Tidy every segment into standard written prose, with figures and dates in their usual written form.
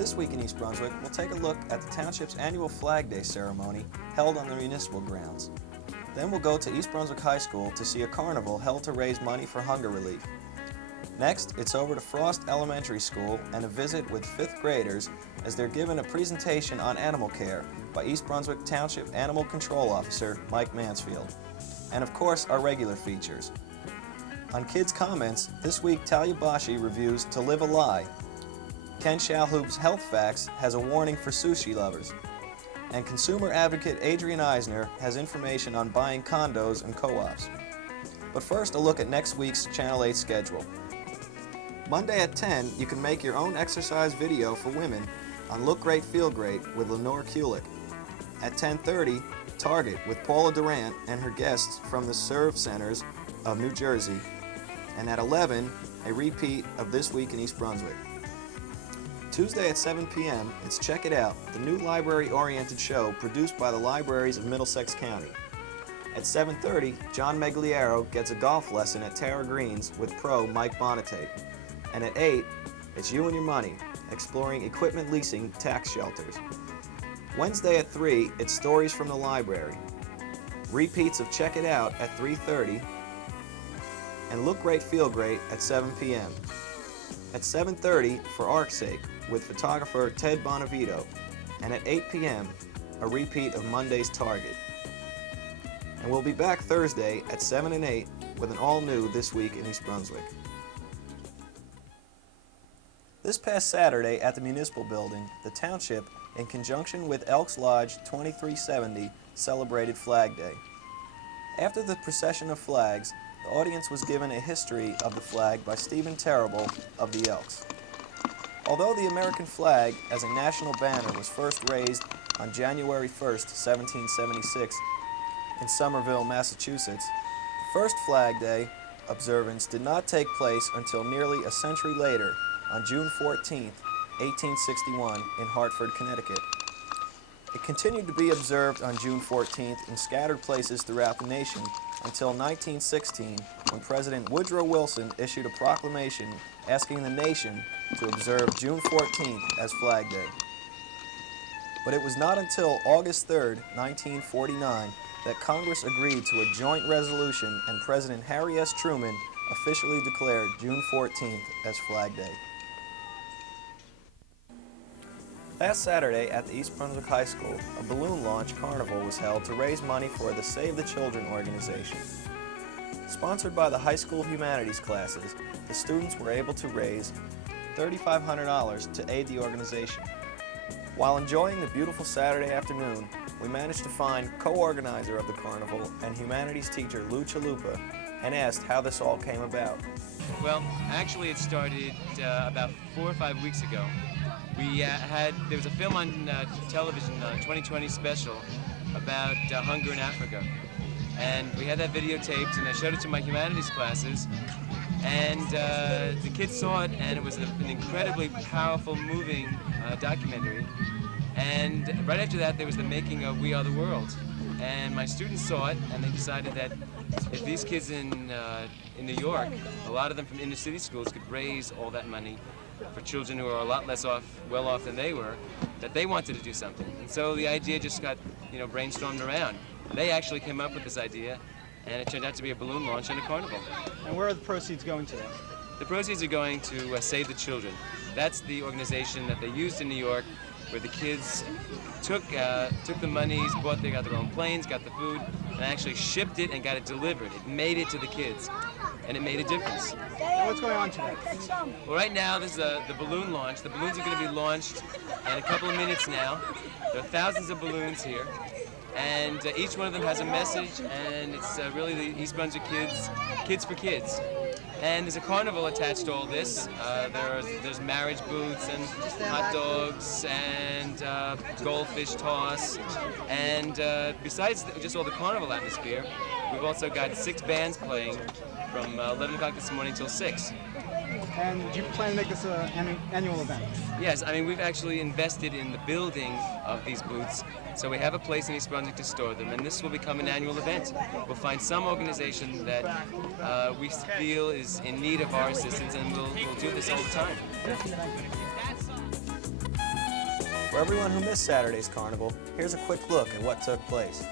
This week in East Brunswick, we'll take a look at the Township's annual Flag Day ceremony held on the municipal grounds. Then we'll go to East Brunswick High School to see a carnival held to raise money for hunger relief. Next, it's over to Frost Elementary School and a visit with 5th graders as they're given a presentation on animal care by East Brunswick Township Animal Control Officer Mike Mansfield. And of course, our regular features. On Kids' Comments, this week Talia Bashi reviews To Live a Lie. Ken Shalhoub's Health Facts has a warning for sushi lovers. And consumer advocate Adrian Eisner has information on buying condos and co-ops. But first, a look at next week's Channel 8 schedule. Monday at 10, you can make your own exercise video for women on Look Great, Feel Great with Lenore Kulik. At 10:30, Target with Paula Durant and her guests from the Serve Centers of New Jersey. And at 11, a repeat of This Week in East Brunswick. Tuesday at 7 p.m., it's Check It Out, the new library-oriented show produced by the libraries of Middlesex County. At 7:30, John Megliaro gets a golf lesson at Tara Greens with pro Mike Bonatate. And at 8, it's You and Your Money, exploring equipment leasing tax shelters. Wednesday at 3, it's Stories from the Library. Repeats of Check It Out at 3:30, and Look Great, Feel Great at 7 p.m. At 7:30, For Ark's Sake, with photographer Ted Bonavito, and at 8 p.m., a repeat of Monday's Target. And we'll be back Thursday at 7 and 8 with an all-new This Week in East Brunswick. This past Saturday at the Municipal Building, the Township, in conjunction with Elks Lodge 2370, celebrated Flag Day. After the procession of flags, the audience was given a history of the flag by Stephen Terrible of the Elks. Although the American flag as a national banner was first raised on January 1st, 1776 in Somerville, Massachusetts, the first Flag Day observance did not take place until nearly a century later on June 14th, 1861 in Hartford, Connecticut. It continued to be observed on June 14th in scattered places throughout the nation until 1916, when President Woodrow Wilson issued a proclamation asking the nation to observe June 14th as Flag Day. But it was not until August 3rd, 1949, that Congress agreed to a joint resolution and President Harry S. Truman officially declared June 14th as Flag Day. Last Saturday at the East Brunswick High School, a balloon launch carnival was held to raise money for the Save the Children organization. Sponsored by the high school humanities classes, the students were able to raise $3,500 to aid the organization. While enjoying the beautiful Saturday afternoon, we managed to find co-organizer of the carnival and humanities teacher Lou Chalupa and asked how this all came about. Well, actually it started about 4 or 5 weeks ago. There was a film on television, a 2020 special, about hunger in Africa. And we had that videotaped, and I showed it to my humanities classes. And the kids saw it, and it was an incredibly powerful, moving documentary. And right after that, there was the making of We Are the World. And my students saw it, and they decided that if these kids in New York, a lot of them from inner city schools, could raise all that money for children who are a lot less well off than they were, that they wanted to do something. And so the idea just got, brainstormed around. They actually came up with this idea, and it turned out to be a balloon launch and a carnival. And where are the proceeds going to? The proceeds are going to Save the Children. That's the organization that they used in New York, where the kids took the monies, they got their own planes, got the food, and actually shipped it and got it delivered. It made it to the kids, and it made a difference. And what's going on today? Well, right now, this is the balloon launch. The balloons are going to be launched in a couple of minutes now. There are thousands of balloons here, and each one of them has a message, and it's really the East Brunswick Kids for Kids. And there's a carnival attached to all this. There's marriage booths and hot dogs and goldfish toss. And besides just all the carnival atmosphere, we've also got 6 bands playing from 11 o'clock this morning till 6. And do you plan to make this an annual event? Yes, we've actually invested in the building of these booths, so we have a place in East Brunswick to store them, and this will become an annual event. We'll find some organization that we feel is in need of our assistance, and we'll do this all the time. For everyone who missed Saturday's carnival, here's a quick look at what took place.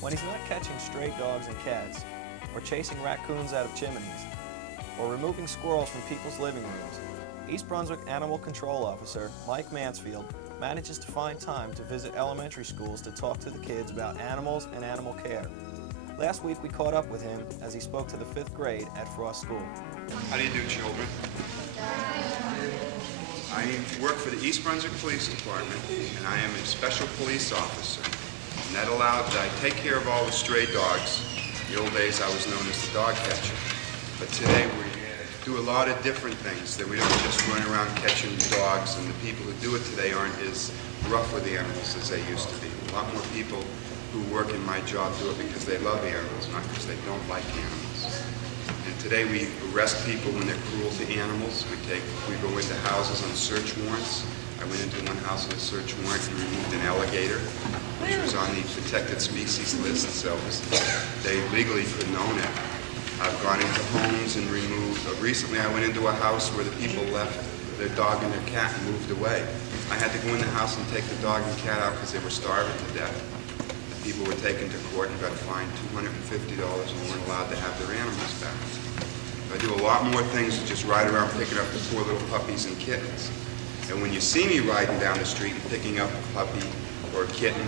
When he's not catching stray dogs and cats, or chasing raccoons out of chimneys, or removing squirrels from people's living rooms, East Brunswick Animal Control Officer Mike Mansfield manages to find time to visit elementary schools to talk to the kids about animals and animal care. Last week we caught up with him as he spoke to the 5th grade at Frost School. How do you do, children? I work for the East Brunswick Police Department, and I am a special police officer. And that allowed that I take care of all the stray dogs. In the old days, I was known as the dog catcher. But today, we do a lot of different things. That we don't just run around catching dogs, and the people who do it today aren't as rough with the animals as they used to be. A lot more people who work in my job do it because they love animals, not because they don't like animals. And today, we arrest people when they're cruel to animals. We go into houses on search warrants. I went into one house with a search warrant and removed an alligator, which was on the protected species list, so they legally couldn't own it. I've gone into homes and removed, recently I went into a house where the people left their dog and their cat and moved away. I had to go in the house and take the dog and cat out because they were starving to death. The people were taken to court and got fined $250 and weren't allowed to have their animals back. I do a lot more things than just ride around picking up the poor little puppies and kittens. And when you see me riding down the street and picking up a puppy or a kitten,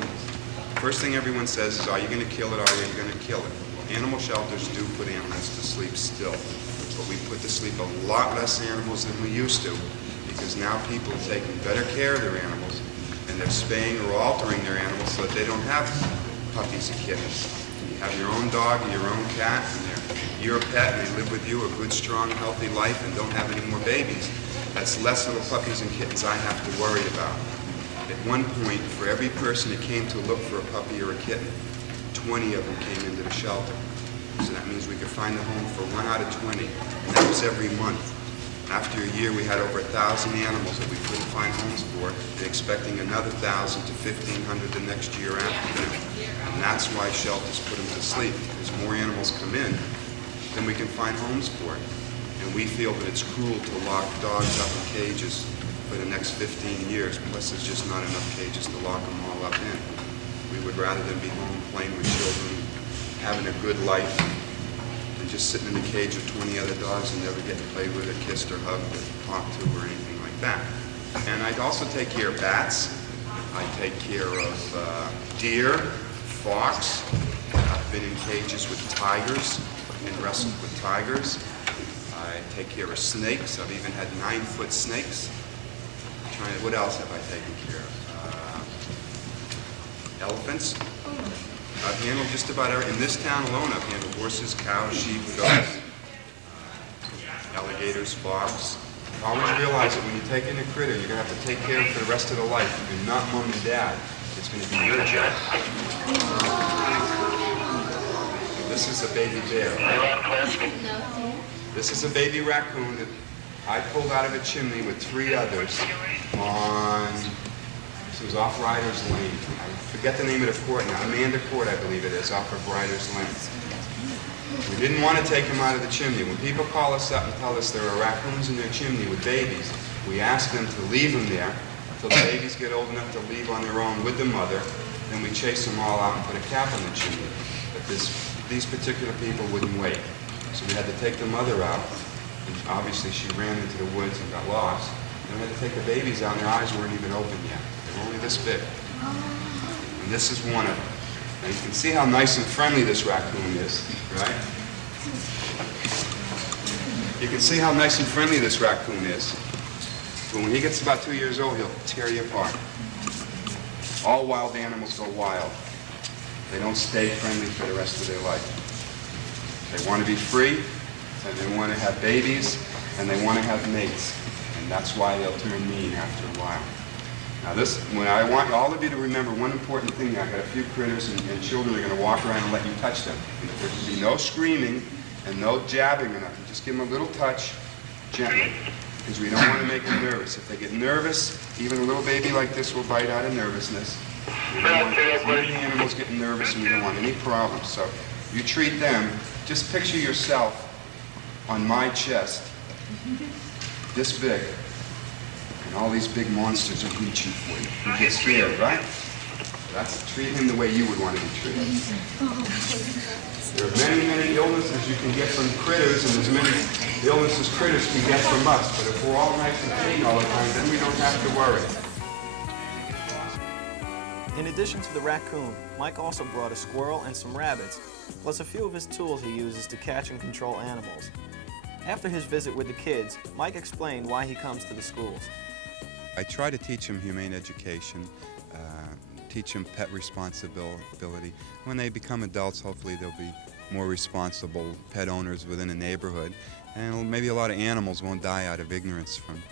first thing everyone says is, are you going to kill it or are you going to kill it? Well, animal shelters do put animals to sleep still, but we put to sleep a lot less animals than we used to because now people are taking better care of their animals and they're spaying or altering their animals so that they don't have puppies and kittens. You have your own dog and your own cat and they're your pet and they live with you a good, strong, healthy life and don't have any more babies. That's less little puppies and kittens I have to worry about. At one point, for every person that came to look for a puppy or a kitten, 20 of them came into the shelter. So that means we could find a home for 1 out of 20, and that was every month. After a year, we had over 1,000 animals that we couldn't find homes for, and expecting another 1,000 to 1,500 the next year after that. And that's why shelters put them to sleep. As more animals come in, then we can find homes for it. And we feel that it's cruel to lock dogs up in cages for the next 15 years, plus there's just not enough cages to lock them all up in. We would rather than be home playing with children, having a good life, than just sitting in a cage with 20 other dogs and never getting played with or kissed or hugged or talked to or anything like that. And I'd also take care of bats. I take care of deer, fox. I've been in cages with tigers and wrestled with tigers. I take care of snakes. I've even had 9-foot snakes. What else have I taken care of? Elephants. I've handled just about in this town alone, I've handled horses, cows, sheep, goats, alligators, frogs. Always realize that when you take in a critter, you're going to have to take care of it for the rest of the life. You're not mom and dad. It's going to be your job. This is a baby bear. This is a baby raccoon that I pulled out of a chimney with 3 others on, this was off Riders Lane. I forget the name of the court now, Amanda Court, I believe it is, off of Riders Lane. We didn't want to take them out of the chimney. When people call us up and tell us there are raccoons in their chimney with babies, we ask them to leave them there until the babies get old enough to leave on their own with the mother. Then we chase them all out and put a cap on the chimney. But these particular people wouldn't wait. So we had to take the mother out. And obviously she ran into the woods and got lost. And we had to take the babies out and their eyes weren't even open yet. They were only this big. And this is one of them. Now you can see how nice and friendly this raccoon is, right? You can see how nice and friendly this raccoon is. But when he gets about 2 years old, he'll tear you apart. All wild animals go wild. They don't stay friendly for the rest of their life. They want to be free, and they want to have babies, and they want to have mates. And that's why they'll turn mean after a while. Now I want all of you to remember one important thing. I've got a few critters and children are going to walk around and let you touch them. And there can be no screaming and no jabbing or nothing. Just give them a little touch, gently, because we don't want to make them nervous. If they get nervous, even a little baby like this will bite out of nervousness. We don't want the animals getting nervous, and we don't want any problems. So you treat them. Just picture yourself on my chest, this big. And all these big monsters are reaching for you. You get scared, right? Treat him the way you would want to be treated. There are many, many illnesses you can get from critters, and there's many illnesses critters can get from us. But if we're all nice and clean all the time, then we don't have to worry. In addition to the raccoon, Mike also brought a squirrel and some rabbits, plus a few of his tools he uses to catch and control animals. After his visit with the kids, Mike explained why he comes to the schools. I try to teach them humane education, teach them pet responsibility. When they become adults, hopefully they'll be more responsible pet owners within a neighborhood, and maybe a lot of animals won't die out of ignorance from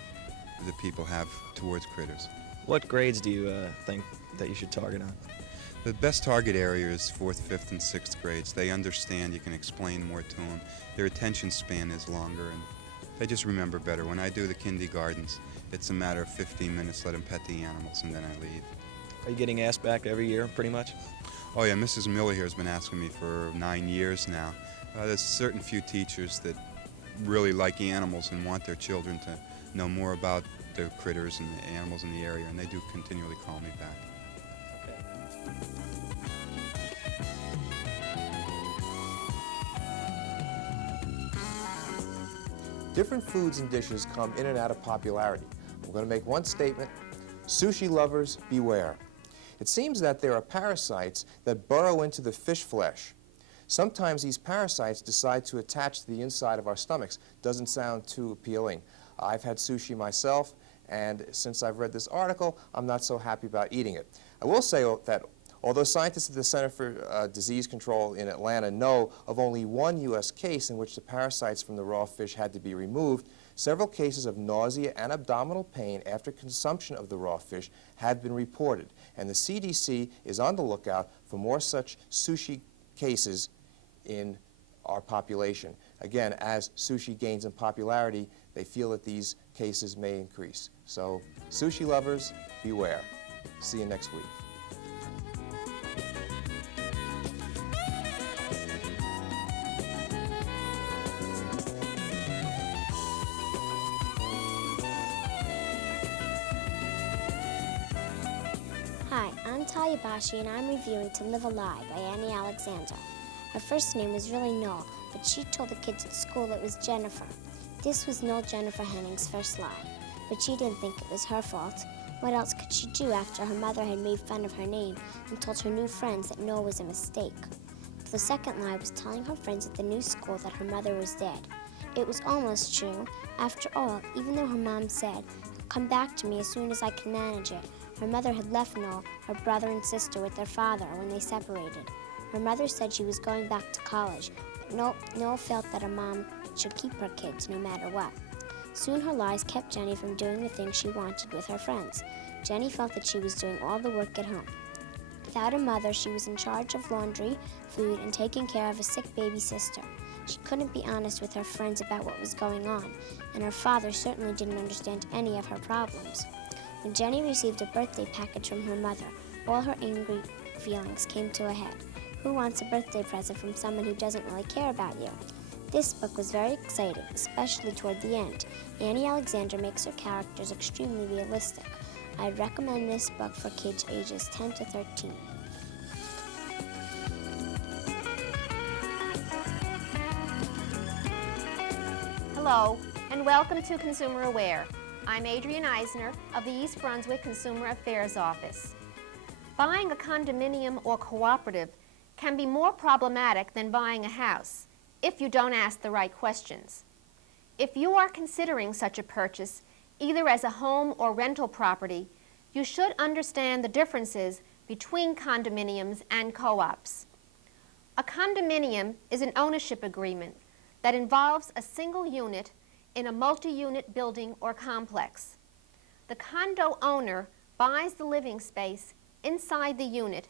the people have towards critters. What grades do you think that you should target on? The best target area is 4th, 5th, and 6th grades. They understand, you can explain more to them. Their attention span is longer, and they just remember better. When I do the kindergartens, it's a matter of 15 minutes, let them pet the animals, and then I leave. Are you getting asked back every year, pretty much? Oh yeah, Mrs. Miller here has been asking me for 9 years now. There's certain few teachers that really like animals and want their children to know more about the critters and the animals in the area, and they do continually call me back. Different foods and dishes come in and out of popularity. I'm going to make one statement. Sushi lovers, beware. It seems that there are parasites that burrow into the fish flesh. Sometimes these parasites decide to attach to the inside of our stomachs. Doesn't sound too appealing. I've had sushi myself, and since I've read this article, I'm not so happy about eating it. I will say that although scientists at the Center for Disease Control in Atlanta know of only one U.S. case in which the parasites from the raw fish had to be removed, several cases of nausea and abdominal pain after consumption of the raw fish have been reported. And the CDC is on the lookout for more such sushi cases in our population. Again, as sushi gains in popularity, they feel that these cases may increase. So, sushi lovers, beware. See you next week. Hi, I'm Bashi, and I'm reviewing To Live a Lie by Annie Alexander. Her first name was really Noel, but she told the kids at school it was Jennifer. This was Noel Jennifer Henning's first lie, but she didn't think it was her fault. What else could she do after her mother had made fun of her name and told her new friends that Noel was a mistake? The second lie was telling her friends at the new school that her mother was dead. It was almost true. After all, even though her mom said, "Come back to me as soon as I can manage it," her mother had left Noel, her brother and sister, with their father when they separated. Her mother said she was going back to college, but Noel felt that her mom should keep her kids no matter what. Soon her lies kept Jenny from doing the things she wanted with her friends. Jenny felt that she was doing all the work at home. Without a mother, she was in charge of laundry, food, and taking care of a sick baby sister. She couldn't be honest with her friends about what was going on, and her father certainly didn't understand any of her problems. When Jenny received a birthday package from her mother, all her angry feelings came to a head. Who wants a birthday present from someone who doesn't really care about you? This book was very exciting, especially toward the end. Annie Alexander makes her characters extremely realistic. I'd recommend this book for kids ages 10 to 13. Hello, and welcome to Consumer Aware. I'm Adrienne Eisner of the East Brunswick Consumer Affairs Office. Buying a condominium or cooperative can be more problematic than buying a house if you don't ask the right questions. If you are considering such a purchase, either as a home or rental property, you should understand the differences between condominiums and co-ops. A condominium is an ownership agreement that involves a single unit in a multi-unit building or complex. The condo owner buys the living space inside the unit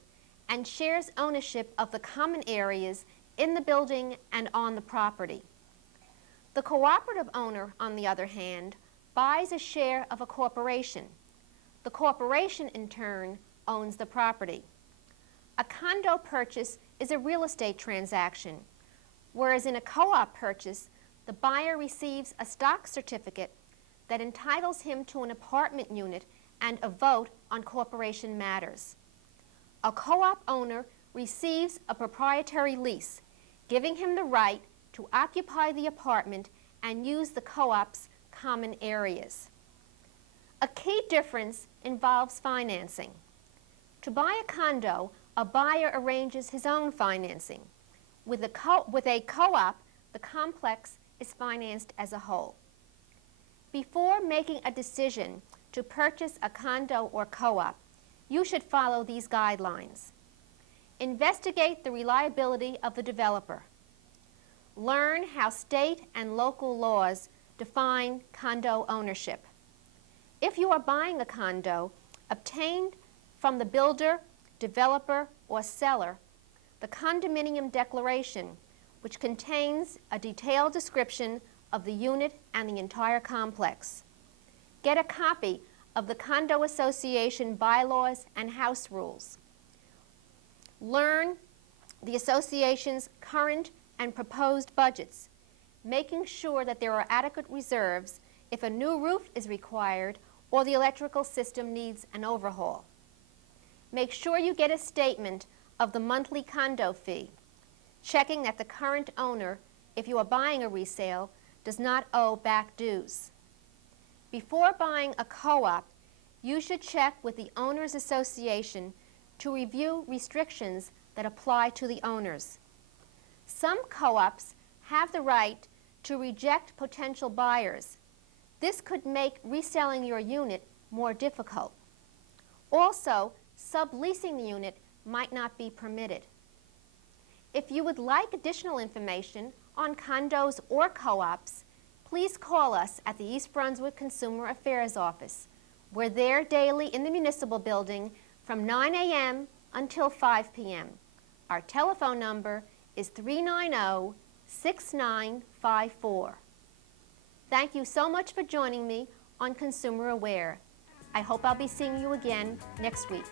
and shares ownership of the common areas in the building and on the property. The cooperative owner, on the other hand, buys a share of a corporation. The corporation, in turn, owns the property. A condo purchase is a real estate transaction, whereas in a co-op purchase, the buyer receives a stock certificate that entitles him to an apartment unit and a vote on corporation matters. A co-op owner receives a proprietary lease, giving him the right to occupy the apartment and use the co-op's common areas. A key difference involves financing. To buy a condo, a buyer arranges his own financing. With a co-op, the complex is financed as a whole. Before making a decision to purchase a condo or co-op, you should follow these guidelines. Investigate the reliability of the developer. Learn how state and local laws define condo ownership. If you are buying a condo, obtain from the builder, developer, or seller the condominium declaration, which contains a detailed description of the unit and the entire complex. Get a copy of the Condo Association bylaws and house rules. Learn the association's current and proposed budgets, making sure that there are adequate reserves if a new roof is required or the electrical system needs an overhaul. Make sure you get a statement of the monthly condo fee, checking that the current owner, if you are buying a resale, does not owe back dues. Before buying a co-op, you should check with the Owners Association to review restrictions that apply to the owners. Some co-ops have the right to reject potential buyers. This could make reselling your unit more difficult. Also, subleasing the unit might not be permitted. If you would like additional information on condos or co-ops, please call us at the East Brunswick Consumer Affairs Office. We're there daily in the municipal building from 9 a.m. until 5 p.m. Our telephone number is 390-6954. Thank you so much for joining me on Consumer Aware. I hope I'll be seeing you again next week.